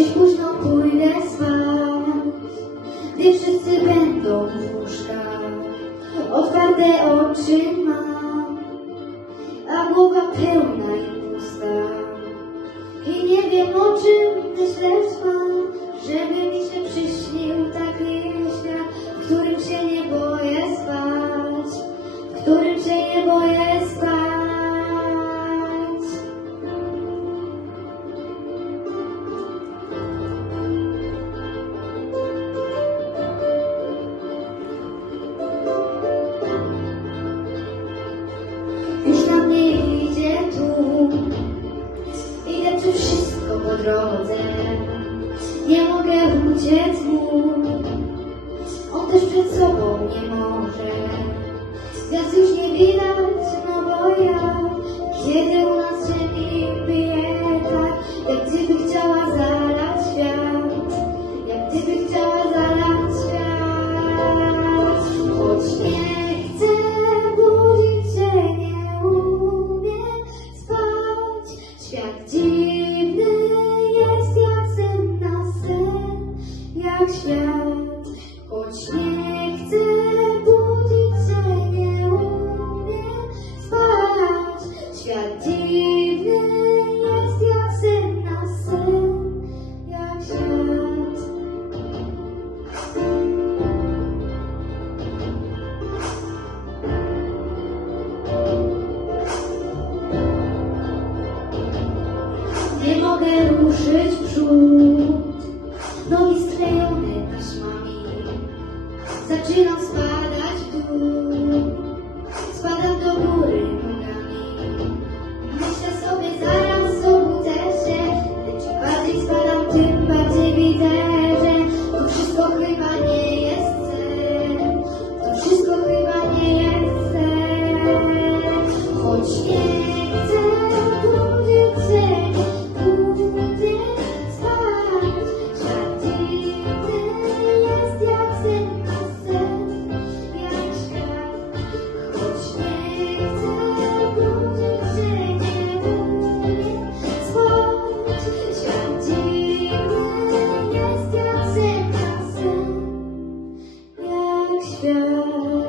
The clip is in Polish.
późno pójdę spać, gdy wszyscy będą w łóżkach. Otwarte oczy mam, a głowa pełna i pusta. I nie wiem o czym myślę spam, żeby mi się przyśnił drodze. Nie mogę uciec mu, on też przed sobą nie może. Gwiazd już nie widać, no bo ja, kiedy u nas się nim bije tak, jak gdyby chciała zalać świat, nie nie spać. Świat dziwny jest jak sen na jak świat. Nie mogę ruszyć przód. Deus.